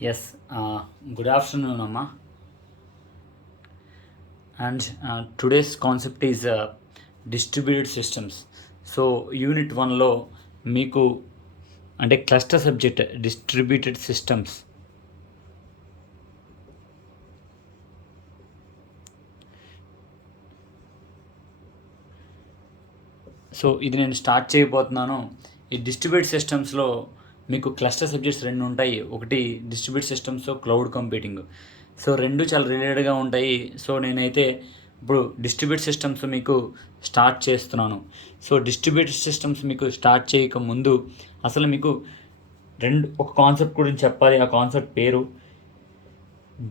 Yes, good afternoon, Amma. And today's concept is distributed systems. So unit 1లో మీకు అంటే cluster subject distributed systems. So ఇది నేను start చేయబోతున్నాను. ఈ డిస్ట్రిబ్యూటెడ్ సిస్టమ్స్లో మీకు క్లస్టర్ సబ్జెక్ట్స్ రెండు ఉంటాయి. ఒకటి distributed systems, cloud computing. So రెండు చాలా రిలేటెడ్గా ఉంటాయి. సో నేనైతే ఇప్పుడు డిస్ట్రిబ్యూటెడ్ సిస్టమ్స్ మీకు స్టార్ట్ చేస్తున్నాను. సో డిస్ట్రిబ్యూటెడ్ సిస్టమ్స్ మీకు స్టార్ట్ చేయక ముందు అసలు మీకు ఒక కాన్సెప్ట్ గురించి చెప్పాలి. ఆ కాన్సెప్ట్ పేరు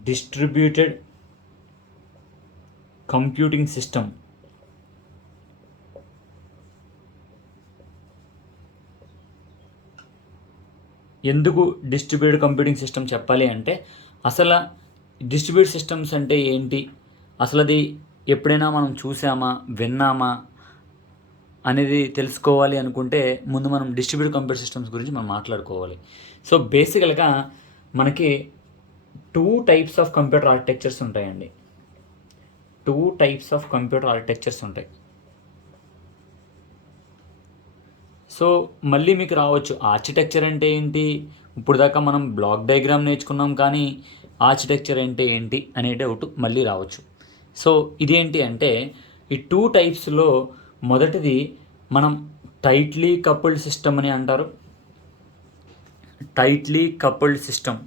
డిస్ట్రిబ్యూటెడ్ కంప్యూటింగ్ సిస్టమ్. ఎందుకు డిస్ట్రిబ్యూటెడ్ కంప్యూటింగ్ సిస్టమ్ చెప్పాలి అంటే, అసలు డిస్ట్రిబ్యూటెడ్ సిస్టమ్స్ అంటే ఏంటి, అసలు అది ఎప్పుడైనా మనం చూసామా, విన్నామా అనేది తెలుసుకోవాలి అనుకుంటే ముందు మనం డిస్ట్రిబ్యూటెడ్ కంప్యూటర్ సిస్టమ్స్ గురించి మనం మాట్లాడుకోవాలి. సో బేసికల్గా మనకి 2 టైప్స్ ఆఫ్ కంప్యూటర్ ఆర్కిటెక్చర్స్ ఉంటాయండి. 2 టైప్స్ ఆఫ్ కంప్యూటర్ ఆర్కిటెక్చర్స్ ఉంటాయి. సో మళ్ళీ మీకు రావచ్చు, ఆర్కిటెక్చర్ అంటే ఏంటి, ఇప్పుడు దాకా మనం బ్లాక్ డయాగ్రామ్ నేర్చుకున్నాం కానీ ఆర్కిటెక్చర్ అంటే ఏంటి అనే డౌట్ మళ్ళీ రావచ్చు. సో ఇదేంటి అంటే, ఈ 2 టైప్స్లో మొదటిది మనం టైట్లీ కపుల్డ్ సిస్టమ్ అని అంటారు. Tightly coupled system.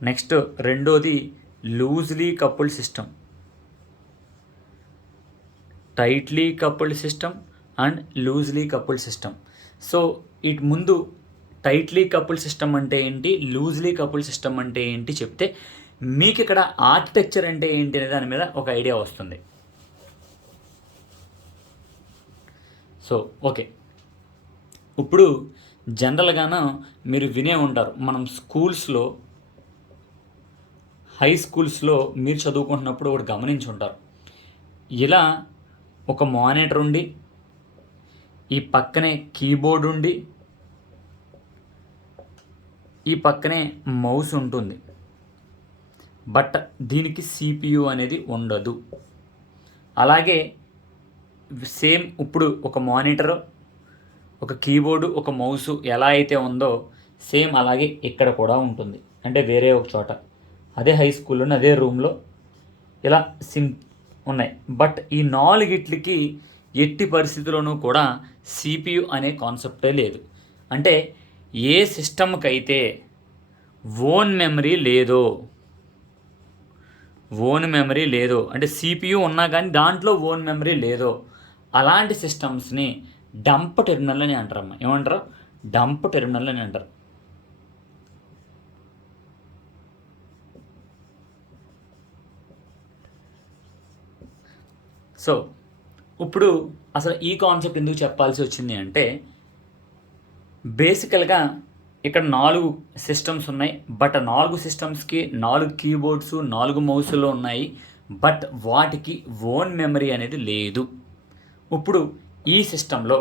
నెక్స్ట్ రెండోది loosely coupled system. Tightly coupled system and loosely coupled system. So ఇటు ముందు టైట్లీ కపుల్డ్ సిస్టమ్ అంటే ఏంటి, లూజ్లీ కపుల్డ్ సిస్టమ్ అంటే ఏంటి చెప్తే మీకు ఇక్కడ ఆర్కిటెక్చర్ అంటే ఏంటి అనే దాని మీద ఒక ఐడియా వస్తుంది. సో ఓకే, ఇప్పుడు జనరల్గాన మీరు వినే ఉంటారు, మనం స్కూల్స్లో, హై స్కూల్స్లో మీరు చదువుకుంటున్నప్పుడు ఒకటి గమనించి ఉంటారు. ఇలా ఒక మానిటర్ ఉండి, ఈ పక్కనే కీబోర్డ్ ఉండి, ఈ పక్కనే మౌస్ ఉంటుంది. బట్ దీనికి CPU అనేది ఉండదు. అలాగే సేమ్ ఇప్పుడు ఒక మానిటర్, ఒక కీబోర్డు, ఒక మౌసు ఎలా అయితే ఉందో సేమ్ అలాగే ఇక్కడ కూడా ఉంటుంది. అంటే వేరే ఒక చోట, అదే హై స్కూల్లోని అదే రూమ్లో ఇలా ఉన్నాయి. బట్ ఈ 4గిట్లకి ఎట్టి పరిస్థితుల్లోనూ కూడా CPU అనే కాన్సెప్టే లేదు. అంటే ఏ సిస్టమ్కి అయితే ఓన్ మెమరీ లేదో, అంటే CPU ఉన్నా కానీ దాంట్లో ఓన్ మెమరీ లేదో అలాంటి సిస్టమ్స్ని డంప్ టెర్మినల్ అని అంటారమ్మా. ఏమంటారు? డంప్ టెర్మినల్ అని అంటారు. సో ఇప్పుడు అసలు ఈ కాన్సెప్ట్ ఎందుకు చెప్పాల్సి వచ్చింది అంటే, బేసికల్గా ఇక్కడ 4 సిస్టమ్స్ ఉన్నాయి. బట్ 4 సిస్టమ్స్కి 4 కీబోర్డ్స్, 4 మౌసులు ఉన్నాయి. బట్ వాటికి ఓన్ మెమరీ అనేది లేదు. ఇప్పుడు ఈ సిస్టంలో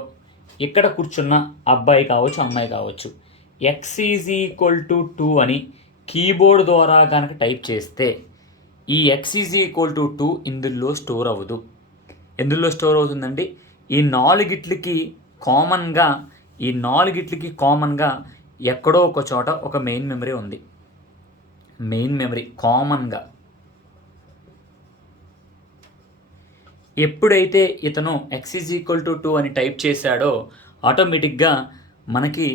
ఇక్కడ కూర్చున్న అబ్బాయి కావచ్చు, అమ్మాయి కావచ్చు, x=2 అని కీబోర్డ్ ద్వారా కనుక టైప్ చేస్తే ఈ x=2 ఇందులో స్టోర్ అవ్వదు. ఎందులో స్టోర్ అవుతుందండి? ఈ 4గిట్లకి కామన్గా ఎక్కడో ఒక చోట ఒక మెయిన్ మెమరీ ఉంది. మెయిన్ మెమరీ కామన్గా. ఎప్పుడైతే ఇతను x=2 అని టైప్ చేశాడో ఆటోమేటిక్గా మనకి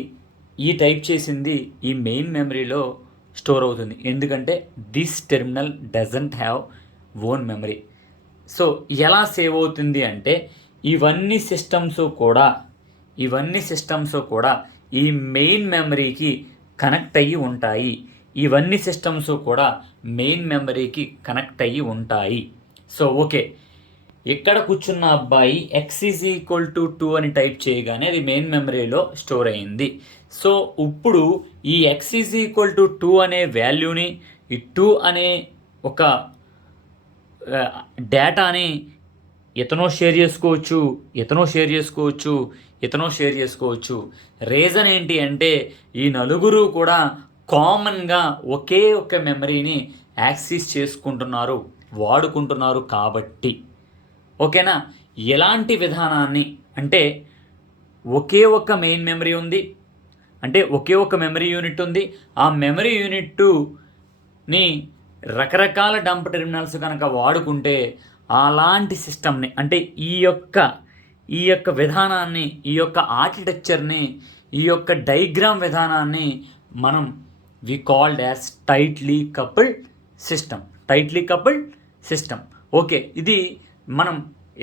ఈ టైప్ చేసింది ఈ మెయిన్ మెమరీలో స్టోర్ అవుతుంది. ఎందుకంటే this terminal doesn't have own memory. So ఎలా సేవ్ అవుతుంది అంటే, ఇవన్నీ సిస్టమ్స్ కూడా ఈ మెయిన్ మెమరీకి కనెక్ట్ అయ్యి ఉంటాయి. సో ఓకే, ఇక్కడ కూర్చున్న అబ్బాయి x=2 అని టైప్ చేయగానే అది మెయిన్ మెమరీలో స్టోర్ అయింది. సో ఇప్పుడు ఈ x=2 అనే వాల్యూని, ఈ 2 అనే ఒక డేటాని ఇతనో షేర్ చేసుకోవచ్చు, ఇతనో షేర్ చేసుకోవచ్చు, ఇతనో షేర్ చేసుకోవచ్చు. రీజన్ ఏంటి అంటే ఈ నలుగురు కూడా కామన్గా ఒకే ఒక మెమరీని యాక్సెస్ చేసుకుంటున్నారు, వాడుకుంటున్నారు కాబట్టి. ఓకేనా? ఎలాంటి విధానాన్ని అంటే ఒకే ఒక మెయిన్ మెమరీ ఉంది, అంటే ఒకే ఒక మెమరీ యూనిట్ ఉంది. ఆ మెమరీ యూనిట్ని రకరకాల డంప్ టెర్మినల్స్ కనుక వాడుకుంటే అలాంటి సిస్టమ్ని అంటే ఈ యొక్క విధానాన్ని, ఈ యొక్క ఆర్కిటెక్చర్ని, ఈ యొక్క డయాగ్రామ్ విధానాన్ని మనం we called as tightly coupled system. Okay, ఇది మనం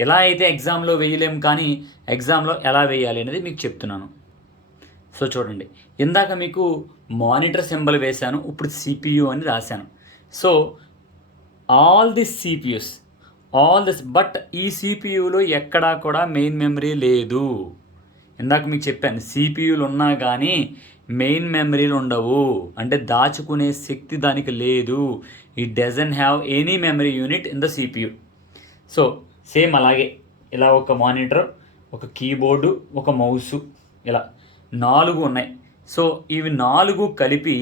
ఎలా అయితే ఎగ్జామ్లో వేయలేము, కానీ ఎగ్జామ్లో ఎలా వేయాలి అనేది మీకు చెప్తున్నాను. సో చూడండి, ఇందాక మీకు మానిటర్ సింబల్ వేశాను, ఇప్పుడు CPU అని రాశాను. సో ఆల్ దిస్ బట్ ఈ CPUలో ఎక్కడా కూడా మెయిన్ మెమరీ లేదు. ఇందాక మీకు చెప్పాను, CPUలు ఉన్నా కానీ మెయిన్ మెమరీలు ఉండవు, అంటే దాచుకునే శక్తి దానికి లేదు. It doesn't have any memory unit in the CPU. So same అలాగే ఇలా ఒక మానిటర్, ఒక కీబోర్డు, ఒక మౌసు, ఇలా 4 ఉన్నాయి. సో ఇవి 4 కలిపి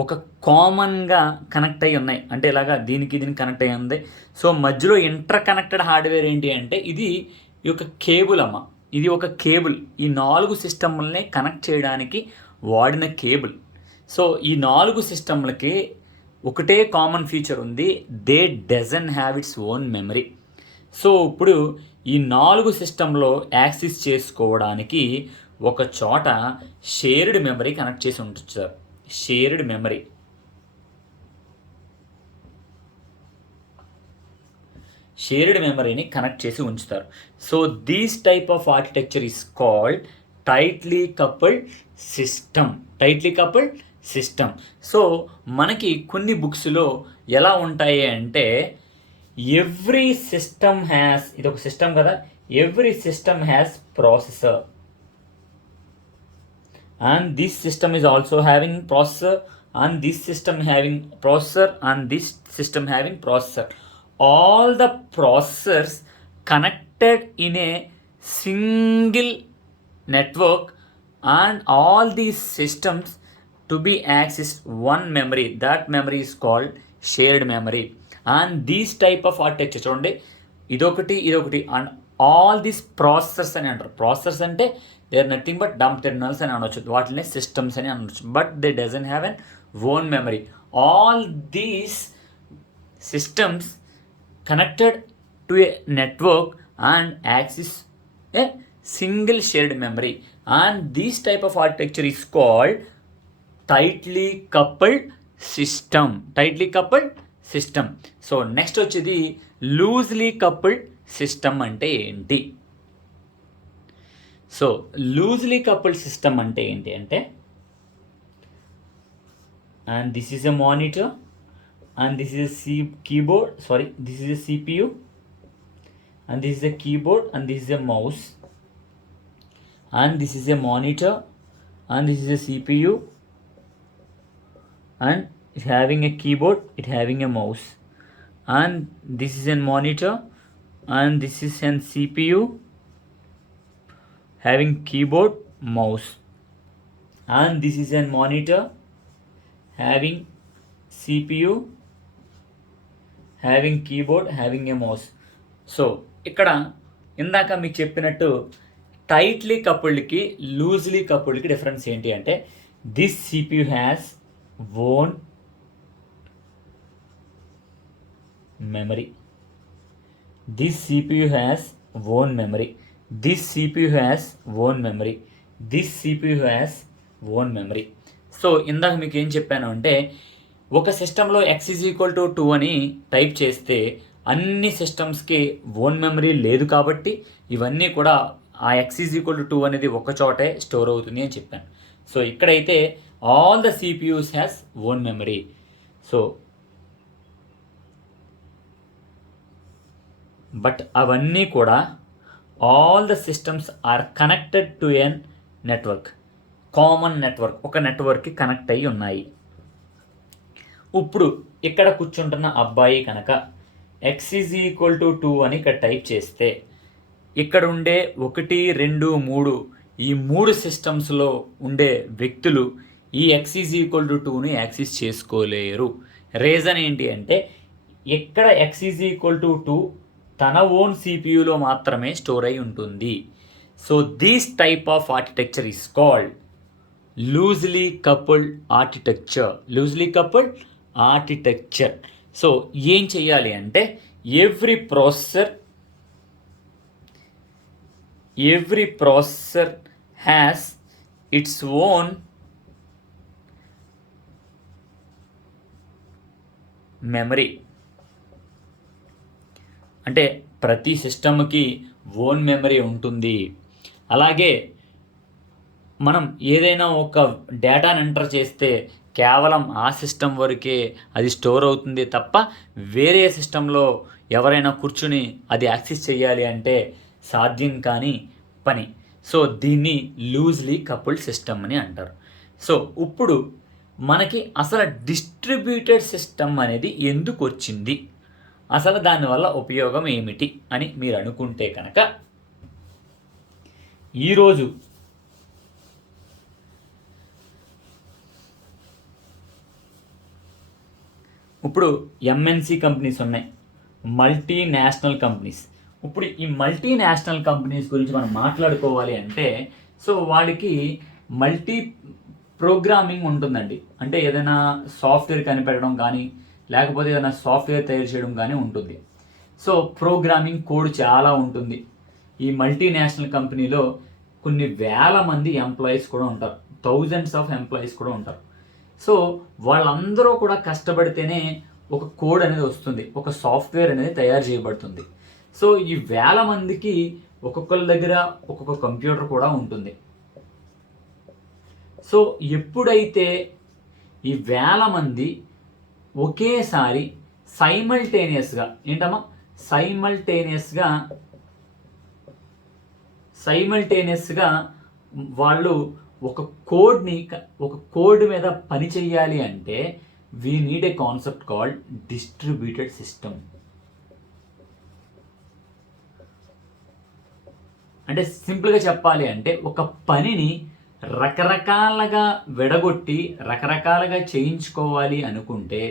ఒక కామన్గా కనెక్ట్ అయ్యి ఉన్నాయి, అంటే ఇలాగా దీనికి కనెక్ట్ అయ్యి ఉంది. సో మధ్యలో ఇంటర్ కనెక్టెడ్ హార్డ్వేర్ ఏంటి అంటే ఇది ఈ యొక్క కేబుల్ అమ్మ, ఇది ఒక కేబుల్. ఈ 4 సిస్టమ్లని కనెక్ట్ చేయడానికి వాడిన కేబుల్. సో ఈ 4 సిస్టమ్లకి ఒకటే కామన్ ఫీచర్ ఉంది, they doesn't have its own memory. So ఇప్పుడు ఈ 4 సిస్టంలో యాక్సెస్ చేసుకోవడానికి ఒక చోట షేర్డ్ మెమరీ కనెక్ట్ చేసి ఉంటుంది సార్. షేర్డ్ మెమరీని కనెక్ట్ చేసి ఉంచుతారు. So these type of architecture is called tightly coupled system. So మనకి కొన్ని బుక్స్లో ఎలా ఉంటాయి అంటే ఎవ్రీ సిస్టమ్ హ్యాస్, ఇది ఒక సిస్టమ్ కదా, every system has processor and this system is also having processor and this system having processor and this system having processor. All the processors connected in a single network and all these systems to be accessed one memory. That memory is called shared memory. And these type of architecture చూడండి, ఇదొకటి and all these processors అని అంటారు. Processors అంటే they are nothing but dumb terminals అని అనొచ్చు, వాటిని systems అని అనొచ్చు. But they doesn't have an own memory. All these systems connected to a network and access a single shared memory. And these type of architecture is called tightly coupled system. So next వచ్చేది loosely coupled system అంటే ఏంటి? So loosely coupled system అంటే ఏంటి అంటే, and this is a monitor and this is this is a CPU and this is a keyboard and this is a mouse and this is a monitor and this is a CPU and it having a keyboard, it having a mouse and this is a monitor and this is an CPU having keyboard, mouse and this is a monitor having CPU having keyboard having a mouse. So ఇక్కడ ఇందాక మీకు చెప్పినట్టు tightly కపుల్డ్కి loosely కపుల్డ్కి difference ఏంటి అంటే, this CPU has own memory, this CPU has own memory, this CPU has own memory, this CPU has own memory. So ఇందాక మీకు ఏం చెప్పాను అంటే, ఒక సిస్టంలో x ఈజ్ ఈక్వల్ టు 2 అని టైప్ చేస్తే అన్ని సిస్టమ్స్కి ఓన్ మెమరీ లేదు కాబట్టి ఇవన్నీ కూడా ఆ x ఈజ్ ఈక్వల్ టు 2 అనేది ఒక చోటే స్టోర్ అవుతుంది అని చెప్పాను. సో ఇక్కడైతే all the CPUs has own memory. So but అవన్నీ కూడా all the systems are connected to an network, common network, ఒక నెట్వర్క్కి కనెక్ట్ అయ్యి ఉన్నాయి. ఇప్పుడు ఇక్కడ కూర్చుంటున్న అబ్బాయి కనుక ఎక్స్ ఈజ్ ఈక్వల్ టు 2 అని ఇక్కడ టైప్ చేస్తే ఇక్కడ ఉండే 1, 2, 3 ఈ 3 సిస్టమ్స్లో ఉండే వ్యక్తులు ఈ ఎక్స్ ఈజ్ ఈక్వల్ టు 2ని యాక్సెస్ చేసుకోలేరు. రీజన్ ఏంటి అంటే ఇక్కడ ఎక్స్ ఈజ్ ఈక్వల్ టు 2 తన ఓన్ సిపియులో మాత్రమే స్టోర్ అయి ఉంటుంది. So this type of architecture is called loosely coupled architecture. So ఏం చేయాలి అంటే every processor has its own memory. అంటే ప్రతి సిస్టమ్కి ఓన్ మెమరీ ఉంటుంది. అలాగే మనం ఏదైనా ఒక డేటాను ఎంటర్ చేస్తే కేవలం ఆ సిస్టమ్ వరకే అది స్టోర్ అవుతుంది తప్ప వేరే సిస్టంలో ఎవరైనా కూర్చుని అది యాక్సెస్ చేయాలి అంటే సాధ్యం కాని పని. సో దీన్ని లూజ్లీ కపుల్డ్ సిస్టమ్ అని అంటారు. సో ఇప్పుడు మనకి అసలు డిస్ట్రిబ్యూటెడ్ సిస్టమ్ అనేది ఎందుకు వచ్చింది, అసలు దానివల్ల ఉపయోగం ఏమిటి అని మీరు అనుకుంటే కనుక ఈరోజు ఇప్పుడు ఎంఎన్సి కంపెనీస్ ఉన్నాయి, మల్టీనేషనల్ కంపెనీస్. ఇప్పుడు ఈ మల్టీనేషనల్ కంపెనీస్ గురించి మనం మాట్లాడుకోవాలి అంటే సో వాళ్ళకి మల్టీ ప్రోగ్రామింగ్ ఉంటుందండి. అంటే ఏదైనా సాఫ్ట్వేర్ కనిపెట్టడం కానీ లేకపోతే ఏదైనా సాఫ్ట్వేర్ తయారు చేయడం కానీ ఉంటుంది. సో ప్రోగ్రామింగ్ కోడ్ చాలా ఉంటుంది. ఈ మల్టీనేషనల్ కంపెనీలో కొన్ని వేల మంది ఎంప్లాయీస్ కూడా ఉంటారు, థౌజండ్స్ ఆఫ్ ఎంప్లాయీస్ కూడా ఉంటారు. సో వాళ్ళందరూ కూడా కష్టపడితేనే ఒక కోడ్ అనేది వస్తుంది, ఒక సాఫ్ట్వేర్ అనేది తయారు చేయబడుతుంది. సో ఈ వేల మందికి ఒక్కొక్కరి దగ్గర ఒక్కొక్క కంప్యూటర్ కూడా ఉంటుంది. సో ఎప్పుడైతే ఈ వేల మంది ఒకేసారి సైమల్టేనియస్గా వాళ్ళు ఒక కోడ్ మీద పని చేయాలి అంటే we need a concept called distributed system. అంటే సింపుల్గా చెప్పాలి అంటే ఒక పనిని రకరకాలుగా విడగొట్టి రకరకాలుగా చేయించుకోవాలి అనుకుంటే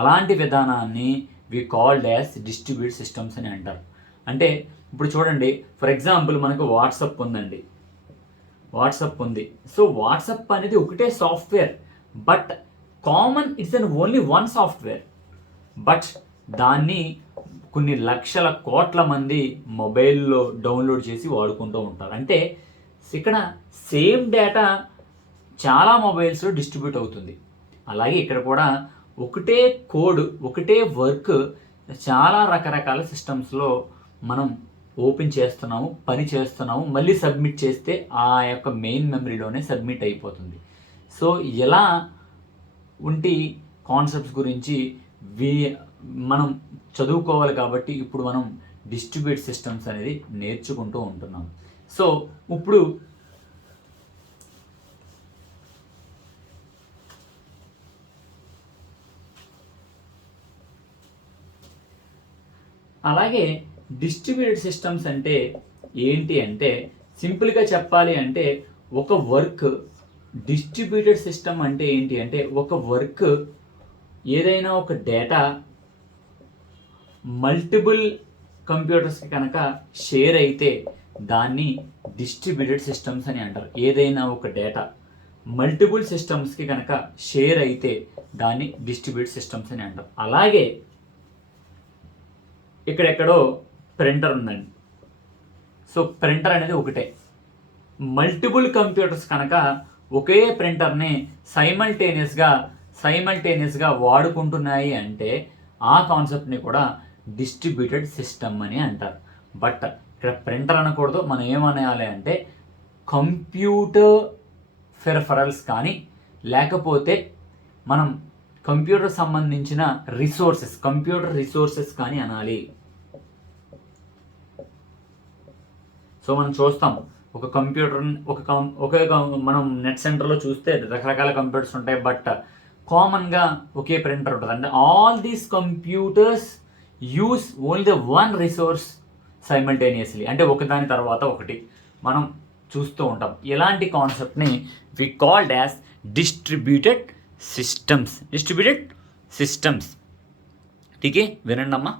అలాంటి విధానాన్ని we called as distributed systems అని అంటారు. అంటే ఇప్పుడు చూడండి, ఫర్ ఎగ్జాంపుల్ మనకు వాట్సాప్ ఉంది. సో వాట్సాప్ అనేది ఒకటే software, but common it's an only one software. But దాన్ని కొన్ని లక్షల కోట్ల మంది మొబైల్లో డౌన్లోడ్ చేసి వాడుకుంటూ ఉంటారు. అంటే ఇక్కడ సేమ్ డేటా చాలా మొబైల్స్లో డిస్ట్రిబ్యూట్ అవుతుంది. అలాగే ఇక్కడ కూడా ఒకటే కోడ్, ఒకటే వర్క్ చాలా రకరకాల సిస్టమ్స్లో మనం ఓపెన్ చేస్తున్నాము, పని చేస్తున్నాము, మళ్ళీ సబ్మిట్ చేస్తే ఆ యొక్క మెయిన్ మెమరీలోనే సబ్మిట్ అయిపోతుంది. సో ఇలా ఉంటి కాన్సెప్ట్స్ గురించి మనం చదువుకోవాలి. కాబట్టి ఇప్పుడు మనం డిస్ట్రిబ్యూట్ సిస్టమ్స్ అనేది నేర్చుకుంటూ ఉంటున్నాం. సో ఇప్పుడు అలాగే డిస్ట్రిబ్యూటెడ్ సిస్టమ్స్ అంటే ఏంటి అంటే సింపుల్గా చెప్పాలి అంటే ఒక వర్క్ డిస్ట్రిబ్యూటెడ్ సిస్టమ్ అంటే ఏంటి అంటే ఒక వర్క్ ఏదైనా ఒక డేటా మల్టిపుల్ కంప్యూటర్స్కి కనుక షేర్ అయితే దాన్ని డిస్ట్రిబ్యూటెడ్ సిస్టమ్స్ అని అంటారు. ఏదైనా ఒక డేటా మల్టిపుల్ సిస్టమ్స్కి కనుక షేర్ అయితే దాన్ని డిస్ట్రిబ్యూటెడ్ సిస్టమ్స్ అని అంటారు. అలాగే ఇక్కడెక్కడో ప్రింటర్ ఉందండి. సో ప్రింటర్ అనేది ఒకటే, మల్టిపుల్ కంప్యూటర్స్ కనుక ఒకే ప్రింటర్ని సైమల్టేనియస్గా వాడుకుంటున్నాయి అంటే ఆ కాన్సెప్ట్ని కూడా డిస్ట్రిబ్యూటెడ్ సిస్టమ్ అని అంటారు. బట్ ఇక్కడ ప్రింటర్ అనకూడదు, మనం ఏమనేయాలి అంటే కంప్యూటర్ పెరిఫెరల్స్ కానీ లేకపోతే మనం కంప్యూటర్ సంబంధించిన కంప్యూటర్ రిసోర్సెస్ కానీ అనాలి. సో మనం చూస్తాం ఒక కంప్యూటర్ మనం నెట్ సెంటర్లో చూస్తే రకరకాల కంప్యూటర్స్ ఉంటాయి, బట్ కామన్గా ఒకే ప్రింటర్ ఉంటుంది. అంటే all these computers use only one resource simultaneously, అంటే ఒకదాని తర్వాత ఒకటి మనం చూస్తూ ఉంటాం. ఇలాంటి కాన్సెప్ట్ని we called as distributed systems. ఠీకే, వినండి అమ్మా.